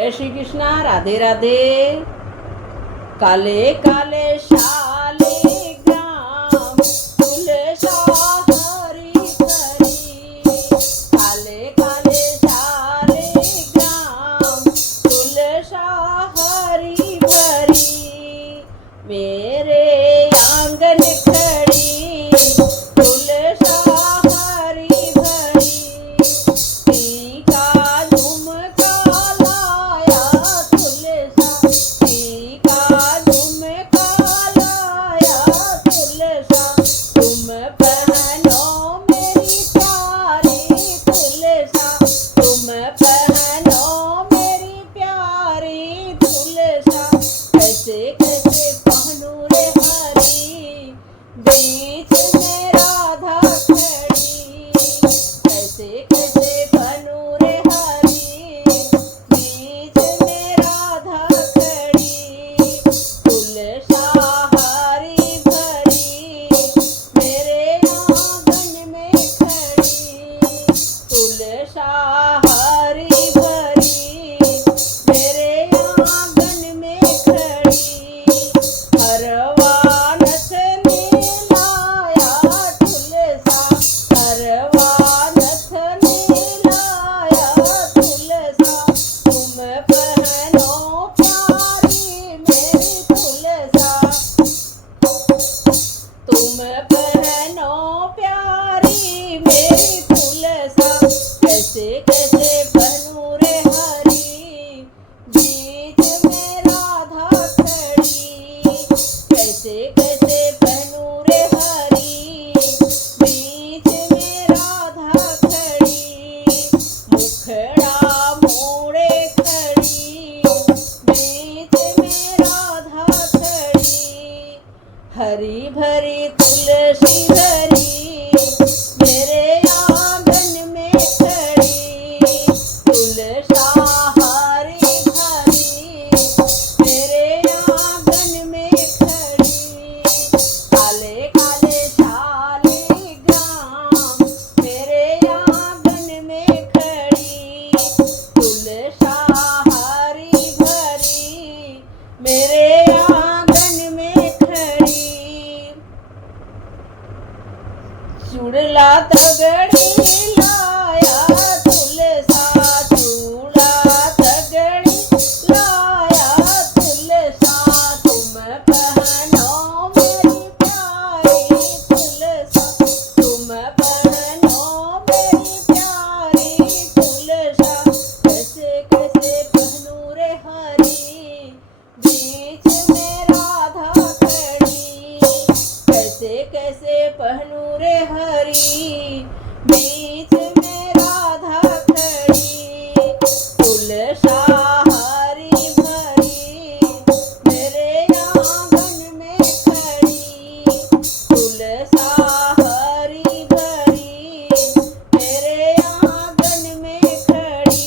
जय श्री कृष्णा। राधे राधे। काले काले शाले ग्राम तुलसा हरी भरी। काले काले शाले ग्राम तुलसा हरी भरी। मेरे आंगन खड़ी तुलसा हरी भरी। टीका झुमका लाया तुलसा। टीका झुमका लाया तुलसा। तुम पहनो मेरी प्यारी तुलसा। तुम पहनो मेरी प्यारी तुलसा। कैसे कैसे पहनूं रे हरी बीच में राधा खड़ी। कैसे कैसे पहनूं रे हरी बीच में राधा खड़ी। तुलसा हरी भरी मेरे आंगन में खड़ी। तुलसा हरी भरी मेरे आंगन में खड़ी। हरवानथ ने लाया तुलसा। हरवानथ ने लाया तुलसा। तुम पहनो प्यारी मेरी तुलसा। तुम पहनो प्यारी मेरी तुलसा। कैसे कैसे पहनूं रे हरी बीच में राधा खड़ी। कैसे कैसे पहनूं रे हरी बीच में राधा खड़ी। मुखड़ा मोड़े खड़ी बीच में राधा खड़ी। हरी भरी तुलसी धरी मेरे आंगन में खड़ी। तुलसा हरी भरी मेरे आंगन में खड़ी। काले काले शाले ग्राम मेरे आंगन में खड़ी। तुलसा हरी भरी मेरे आंगन में खड़ी। चूड़ला तगड़ी लाया तुलसा। चूड़ा तगड़ी लाया तुलसा। तुम पहनो मेरी प्यारी तुलसा। तुम पहनो मेरी प्यारी तुलसा। कैसे कैसे पहनूं रे हरी बीच में राधा खड़ी। कैसे कैसे पहनूं रे हरी बीच में राधा खड़ी। तुलसा हरी भरी मेरे आंगन में खड़ी। तुलसा हरी भरी मेरे आंगन में खड़ी।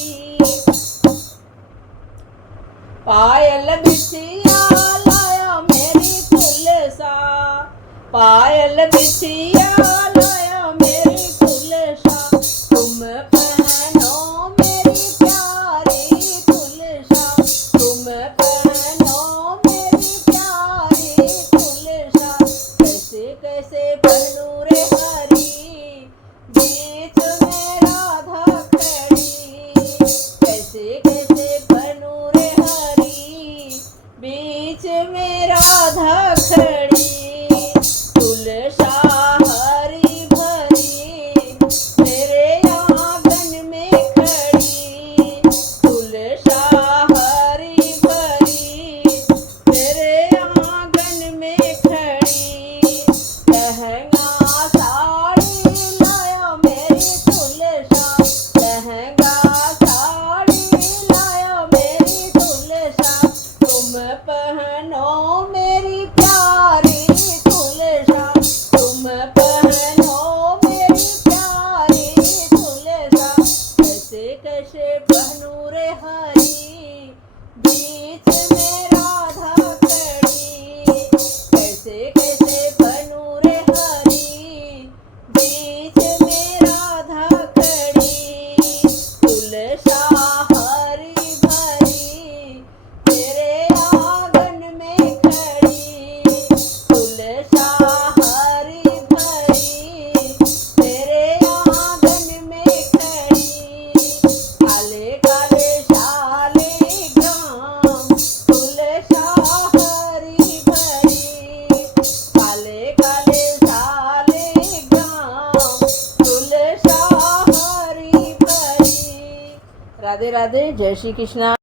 पायल बिछिया लाया मेरी तुलसा। पायल बिछिया लाया मेरी तुलसा। तुम पहनो मेरी प्यारी तुलसा। तुम पहनो मेरी प्यारी तुलसा। कैसे कैसे पहनूं रे हरी बीच में राधा खड़ी। कैसे कैसे पहनूं रे हरी बीच में राधा खड़ी। तुलसा हरी भरी मेरे आंगन में खड़ी। तुलसा हरी भरी मेरे आंगन में खड़ी। लहंगा साड़ी लाया मेरी तुलसा। लहंगा साड़ी लाया मेरी तुलसा। तुम पहनो मेरी રાધે રાધે, જય શ્રી કૃષ્ણ.